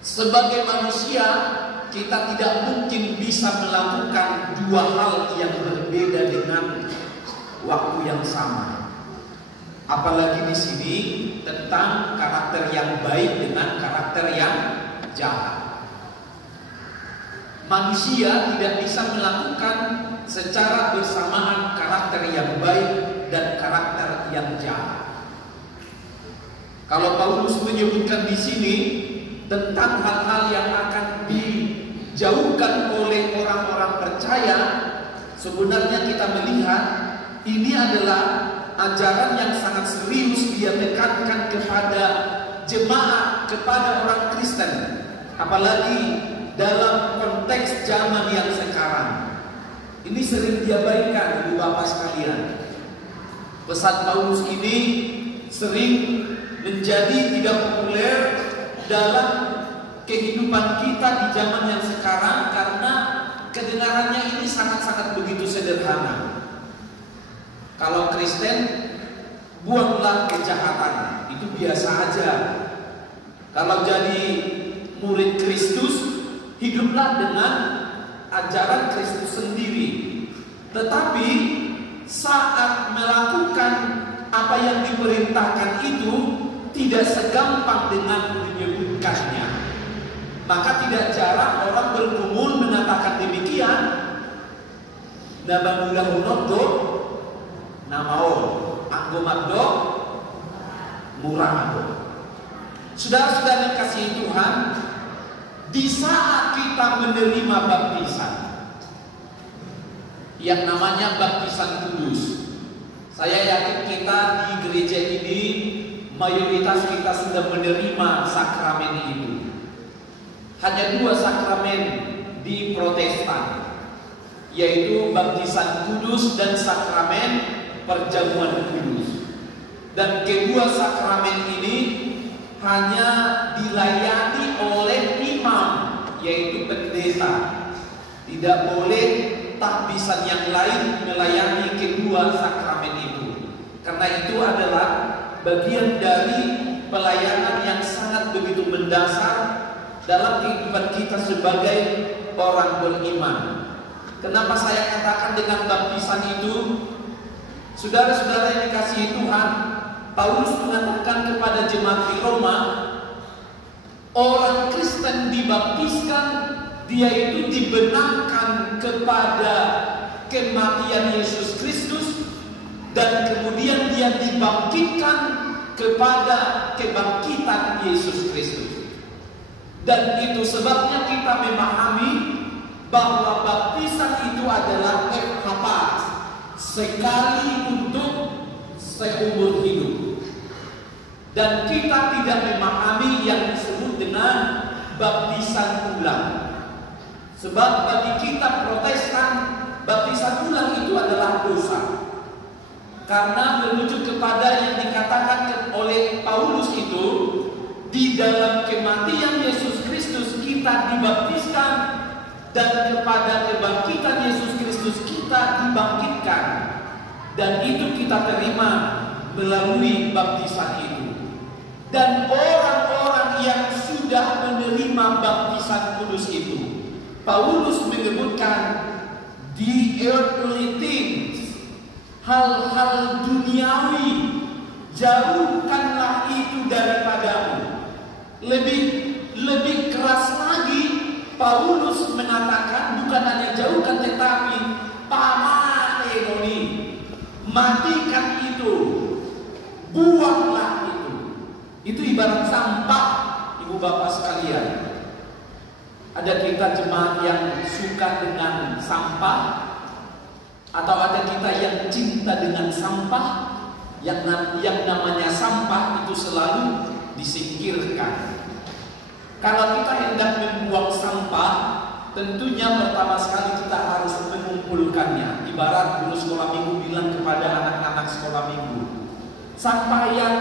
Sebagai manusia, kita tidak mungkin bisa melakukan dua hal yang berbeda dengan waktu yang sama. Apalagi di sini tentang karakter yang baik dengan karakter yang jahat. Manusia tidak bisa melakukan secara bersamaan karakter yang baik dan karakter yang jahat. Kalau Paulus menyebutkan di sini tentang hal-hal yang akan dijauhkan oleh orang-orang percaya, sebenarnya kita melihat ini adalah ajaran yang sangat serius dia tekankan kepada jemaat, kepada orang Kristen, apalagi dalam konteks zaman yang sekarang. Ini sering diabaikan, Ibu Bapak sekalian. Pesan Paulus ini sering menjadi tidak populer dalam kehidupan kita di zaman yang sekarang karena kedengarannya ini sangat-sangat begitu sederhana. Kalau Kristen, buanglah kejahatan, itu biasa aja. Kalau jadi murid Kristus, hiduplah dengan ajaran Kristus sendiri. Tetapi saat melakukan apa yang diperintahkan itu tidak segampang dengan menyebutkannya. Maka tidak jarang orang bergumul mengatakan demikian. Nabangulah hunoddo namao anggomaddo murahado. Saudara-saudara kasih Tuhan, di saat kita menerima baptisan yang namanya baptisan kudus, saya yakin kita di gereja ini mayoritas kita sudah menerima sakramen itu. Hanya dua sakramen di Protestan, yaitu baptisan kudus dan sakramen perjamuan kudus. Dan kedua sakramen ini hanya dilayani oleh imam, yaitu pendeta. Tidak boleh tahbisan yang lain melayani kedua sakramen itu, karena itu adalah bagian dari pelayanan yang sangat begitu mendasar dalam kehidupan kita sebagai orang beriman. Kenapa saya katakan dengan baptisan itu? Saudara-saudara yang dikasihi Tuhan, Paulus mengatakan kepada jemaat di Roma, orang Kristen dibaptiskan, dia itu dibenarkan kepada kematian Yesus Kristus, dan kemudian dia dibangkitkan kepada kebangkitan Yesus Kristus. Dan itu sebabnya kita memahami bahwa baptisan itu adalah ekhapat, sekali untuk seumur hidup. Dan kita tidak memahami yang disebut dengan baptisan ulang. Sebab bagi kita Protestan, baptisan ulang itu adalah dosa. Karena merujuk kepada yang dikatakan oleh Paulus itu, di dalam kematian Yesus Kristus kita dibaptiskan, dan kepada kebangkitan Yesus Kristus kita dibangkitkan. Dan itu kita terima melalui baptisan itu. Dan orang-orang yang sudah menerima baptisan kudus itu, Paulus menyebutkan the earthly things, hal-hal duniawi, jauhkanlah itu daripadamu. Lebih keras lagi, Paulus mengatakan bukan hanya jauhkan, tetapi pamanenoni, matikan itu, buanglah itu. Itu ibarat sampah, Ibu Bapak sekalian. Ada kita jemaat yang suka dengan sampah, atau ada kita yang cinta dengan sampah. Yang namanya sampah itu selalu disingkirkan. Kalau kita hendak membuang sampah, tentunya pertama sekali kita harus mengumpulkannya. Ibarat guru sekolah minggu bilang kepada anak-anak sekolah minggu, sampah yang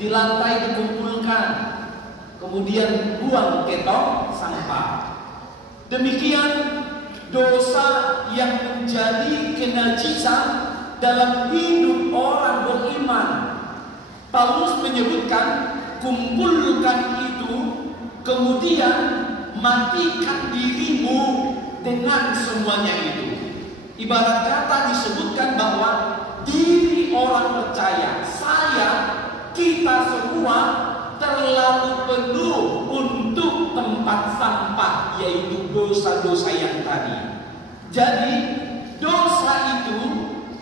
di lantai dikumpulkan, kemudian buang ke tong sampah. Demikian dosa yang menjadi kenajisan dalam hidup orang beriman. Paulus menyebutkan kumpulkan itu, kemudian kemudian matikan dirimu dengan semuanya itu. Ibarat kata disebutkan bahwa diri orang percaya, kita semua terlalu penuh untuk tempat sampah, yaitu dosa-dosa yang tadi. Jadi dosa itu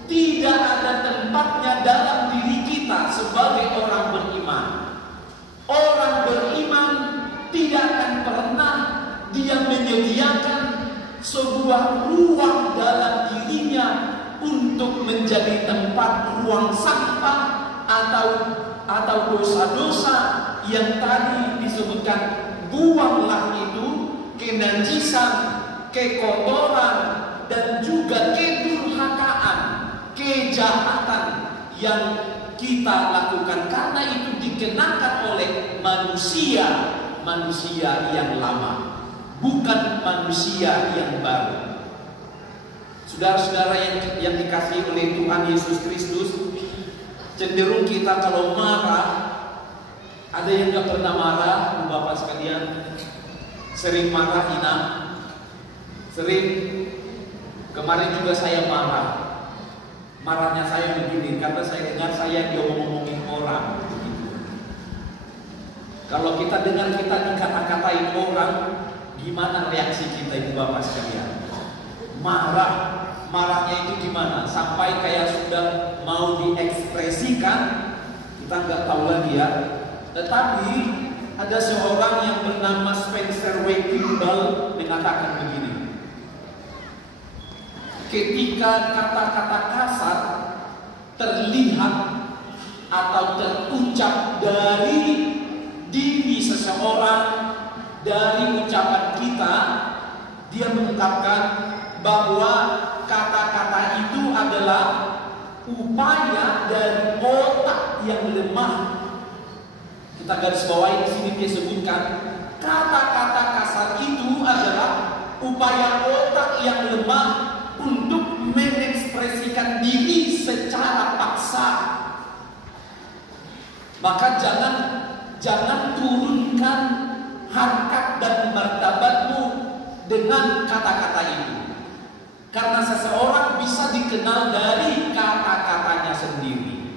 tidak ada tempatnya dalam diri kita sebagai orang beriman. Orang beriman tidak akan pernah dia menyediakan sebuah ruang dalam dirinya untuk menjadi tempat ruang sampah atau dosa-dosa yang tadi disebutkan. Buanglah itu kenajisan, kekotoran, dan juga kedurhakaan, kejahatan yang kita lakukan, karena itu dikenakan oleh manusia yang lama, bukan manusia yang baru. Saudara-saudara yang dikasihi oleh Tuhan Yesus Kristus, cenderung kita kalau marah, ada yang gak pernah marah, Bapak sekalian, sering marah hina, sering. Kemarin juga saya marah. Marahnya saya begini, karena saya dengar saya diomong-omongin orang. Kalau kita dengar kita dikata-katain orang, gimana reaksi kita itu Bapak sekalian? Marahnya itu gimana? Sampai kayak sudah mau diekspresikan, kita nggak tahu lagi ya. Tetapi ada seorang yang bernama Spencer W. Kimball mengatakan begini: ketika kata-kata kasar terlihat atau terucap dari diri seseorang, dari ucapan kita, dia mengungkapkan bahwa kata-kata itu adalah upaya dari otak yang lemah. Kita garis bawahi di sini, dia sebutkan kata-kata kasar itu adalah upaya otak yang lemah untuk mengekspresikan diri secara paksa. Maka jangan turunkan harkat dan martabatmu dengan kata-kata itu, karena seseorang bisa dikenal dari kata-katanya sendiri.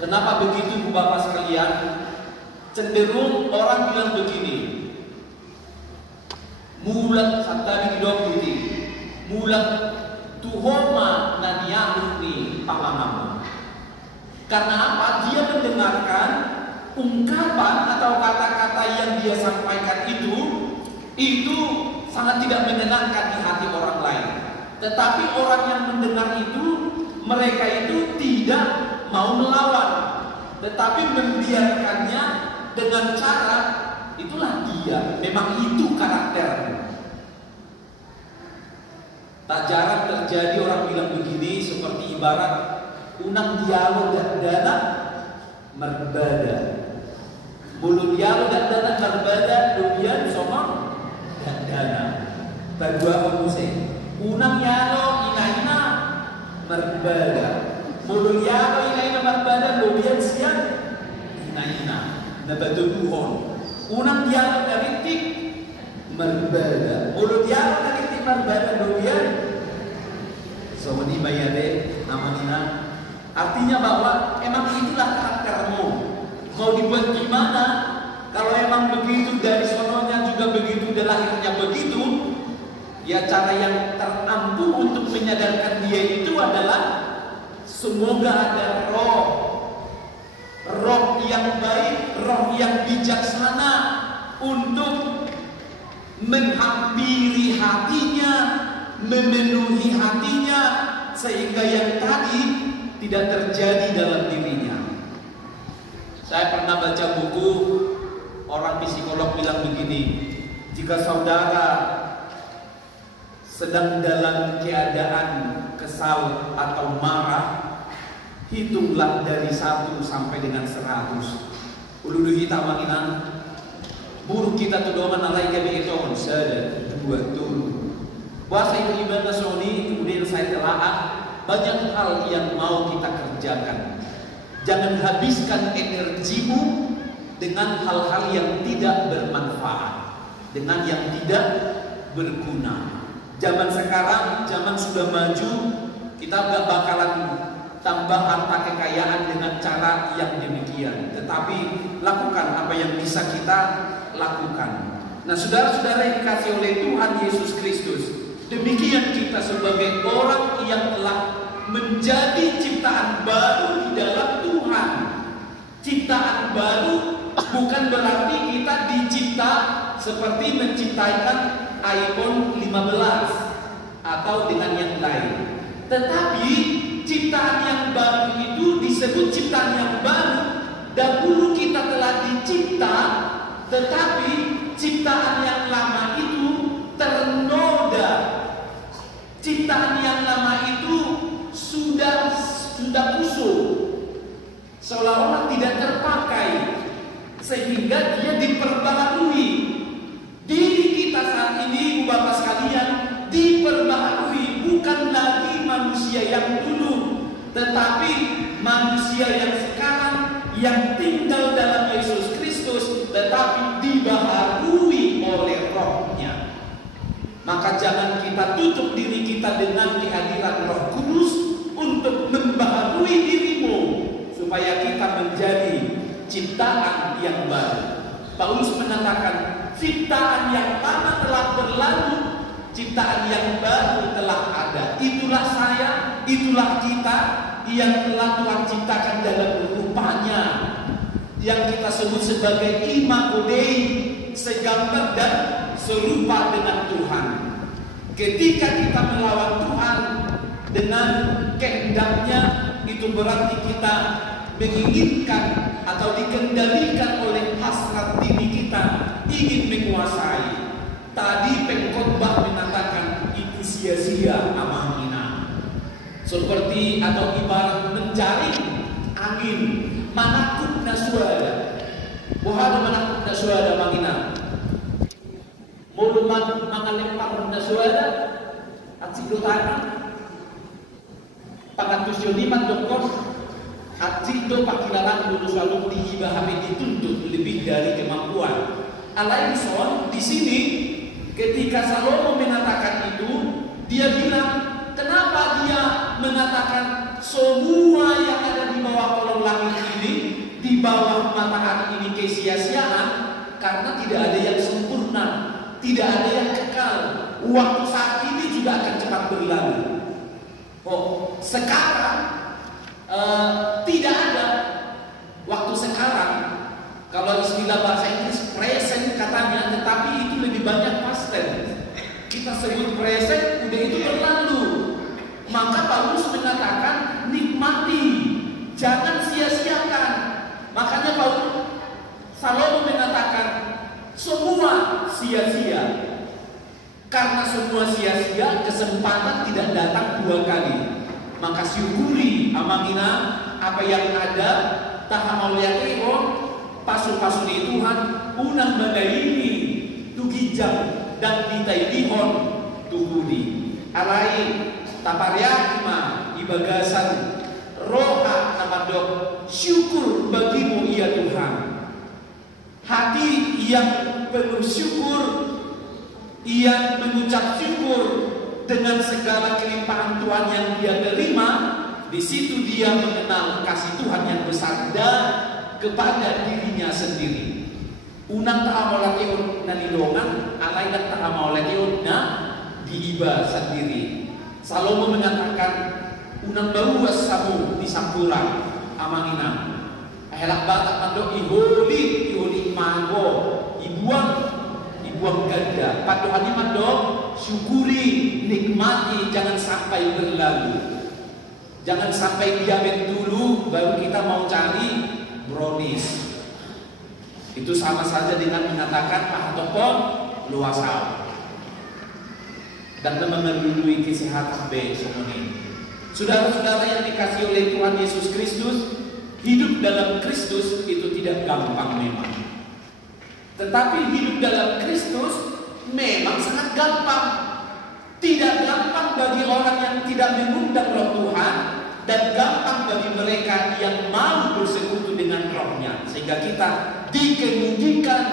Kenapa begitu Bapak sekalian? Cenderung orang bilang begini, mulat tadi didokuti, mulat tuhoma naniahu ni pamamamu. Karena apa? Dia mendengarkan ungkapan atau kata-kata yang dia sampaikan itu sangat tidak menyenangkan di hati orang lain. Tetapi orang yang mendengar itu, mereka itu tidak mau melawan, tetapi membiarkannya dengan cara, itulah dia, memang itu karakternya. Tak jarang terjadi orang bilang begini, seperti ibarat unang dialog dan dana merbada. Mulut dialog dan dana merbada, dubian somong dan dana. Berdua pengusik. Unang dialog ina merbada. Mulut dialog ina merbada, dubian siang ina nabatuduhon. Unang dialog naritik merbada. Mulut dialog naritik merbada, dubian somoni bayade amanina. Artinya bahwa emang itulah karaktermu. Mau dibuat gimana? Kalau emang begitu dari sononya juga begitu, dan lahirnya begitu, ya cara yang terampuh untuk menyadarkan dia itu adalah semoga ada roh yang baik, roh yang bijaksana untuk menghampiri hatinya, memenuhi hatinya, sehingga yang tadi tidak terjadi dalam dirinya. Saya pernah baca buku, orang psikolog bilang begini, jika saudara sedang dalam keadaan kesal atau marah, hitunglah dari 1 sampai dengan 100. Uludu kita manginan, buruk kita tuh doa nalai gabi itu 1, 2 turun. Bahasa ibadah soni, kemudian saya telaah banyak hal yang mau kita kerjakan. Jangan habiskan energimu dengan hal-hal yang tidak bermanfaat, dengan yang tidak berguna. Zaman sekarang, zaman sudah maju, kita gak bakalan tambah harta kekayaan dengan cara yang demikian. Tetapi lakukan apa yang bisa kita lakukan. Nah, saudara-saudara yang dikasih oleh Tuhan Yesus Kristus, demikian kita sebagai orang yang telah menjadi ciptaan baru di dalam Tuhan. Ciptaan baru bukan berarti kita dicipta seperti menciptakan iPhone 15 atau dengan yang lain. Tetapi ciptaan yang baru itu disebut ciptaan yang baru. Dahulu kita telah dicipta, tetapi ciptaan yang lama itu ternoda. Ciptaan yang lama itu sudah kusut, seolah-olah tidak terpakai, sehingga dia diperbaharui. Diri kita saat ini, Bapak sekalian, diperbaharui, bukan lagi manusia yang dulu, tetapi manusia yang sekarang yang tinggal dalam Yesus Kristus, tetapi dibaharui oleh Roh-Nya. Maka jangan kita tutup diri kita dengan kehadiran Roh Kudus untuk membaharui dirimu, supaya kita menjadi ciptaan yang baru. Paulus mengatakan, ciptaan yang lama telah berlalu, ciptaan yang baru telah ada. Itulah saya, itulah kita yang telah Tuhan ciptakan dalam rupanya, yang kita sebut sebagai imago Dei, segambar dan serupa dengan Tuhan. Ketika kita melawan Tuhan dengan kehendaknya, itu berarti kita menginginkan atau dikendalikan oleh hasrat diri kita, ingin menguasai. Tadi pengkhotbah mengatakan itu sia-sia amangina, seperti atau ibarat mencari angin. Manakut nasuada, wahada manakut nasuada mangina, muluman mangalempar nasuada, atsidotana, pangatusyon dokos. Atsido pakilaran lulus lalu dihibahami dituntut lebih dari kemampuan. Alainson di sini ketika Salomo mengatakan itu, dia bilang, kenapa dia mengatakan semua yang ada di bawah kolong langit ini, di bawah matahari ini kesia-siaan? Karena tidak ada yang sempurna, tidak ada yang kekal. Waktu saat ini juga akan cepat berlalu. Oh, sekarang tidak ada waktu sekarang. Kalau istilah bahasa Inggris present katanya, tetapi itu lebih banyak past tense. Kita sebut present, udah itu berlalu. Maka Paulus mengatakan nikmati, jangan sia-siakan. Makanya Salomo mengatakan semua sia-sia. Karena semua sia-sia, kesempatan tidak datang dua kali. Maka syukuri amangina apa yang ada, tahamal yakriho, pasu-pasu di Tuhan, unang badaini, tugijang dan ditaidihon tuhudi. Alai taparyakima ibagasan roha namadok, syukur bagimu ya Tuhan. Hati yang penuh syukur, yang mengucap syukur dengan segala kelimpahan Tuhan yang dia terima, di situ dia mengenal kasih Tuhan yang besar dan kepada dirinya sendiri. Unang ta'amolakeun na nilongan, alay na ta'amolakeun na diiba sendiri. Salomo mengatakan, unang baruas samu di sampura amangina. Ahelak batak mando ihuli mago, ibuang ganda. Paduhani mando, syukuri, nikmati, jangan sampai berlalu. Jangan sampai diabetes dulu baru kita mau cari brownies. Itu sama saja dengan mengatakan pahatopon luasau dan mengerului kesehatan semuanya. Saudara-saudara yang dikasihi oleh Tuhan Yesus Kristus, hidup dalam Kristus itu tidak gampang memang. Tetapi hidup dalam Kristus memang sangat gampang. Tidak gampang bagi orang yang tidak mengundang Roh Tuhan, dan gampang bagi mereka yang mau bersekutu dengan Roh-Nya. Sehingga kita dikemudikan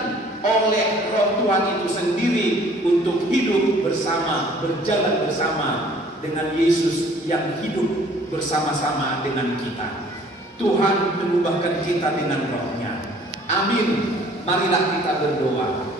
oleh Roh Tuhan itu sendiri untuk hidup bersama, berjalan bersama dengan Yesus yang hidup bersama-sama dengan kita. Tuhan menubahkan kita dengan Roh-Nya. Amin. Marilah kita berdoa.